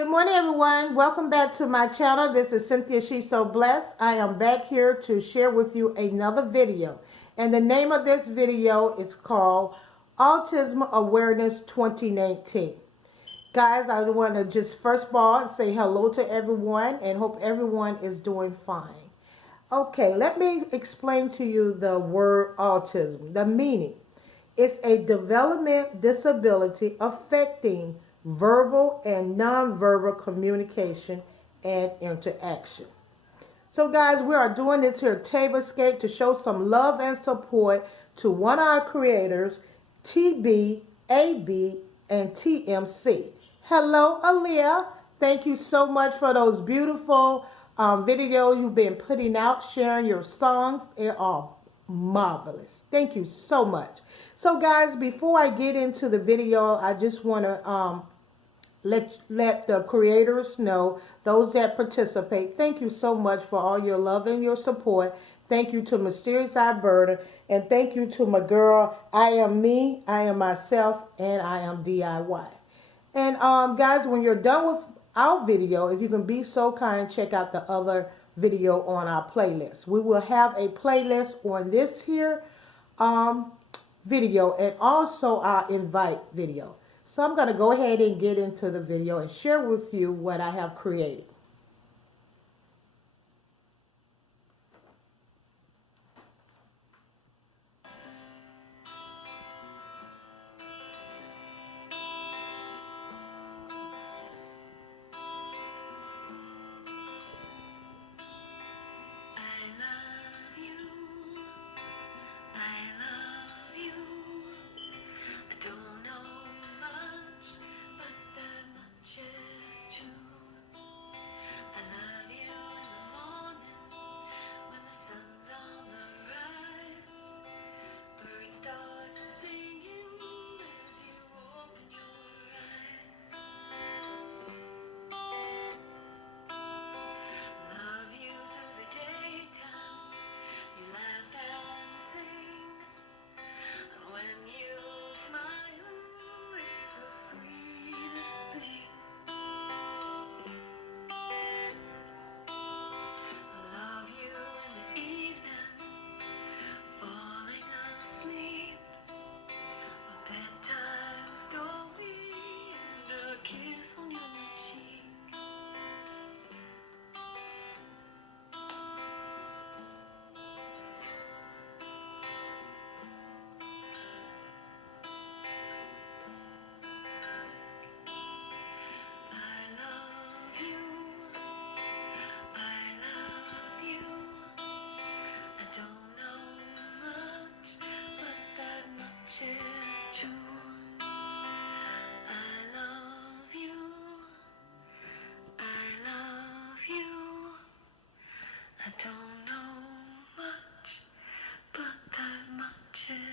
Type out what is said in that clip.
Good morning, everyone. Welcome back to my channel. This is Cynthia, She's So Blessed. I am back here to share with you another video. And the name of this video is called Autism Awareness 2019. Guys, I want to just first of all say hello to everyone and hope everyone is doing fine. Okay, let me explain to you the word autism, the meaning. It's a development disability affecting verbal and nonverbal communication and interaction. So guys, we are doing this here Tablescape to show some love and support to one of our creators, TB, AB, and TMC. Hello, Aaliyah. Thank you so much for those beautiful videos you've been putting out, sharing your songs. They are marvelous. Thank you so much. So guys, before I get into the video, I just want to let the creators know, those that participate, thank you so much for all your love and your support. Thank you to Mysterious Alberta, and thank you to my girl, I am me, I am myself, and I am DIY. And guys, when you're done with our video, if you can be so kind, check out the other video on our playlist. We will have a playlist on this here video and also our invite video. So I'm going to go ahead and get into the video and share with you what I have created. I don't know much, but that much is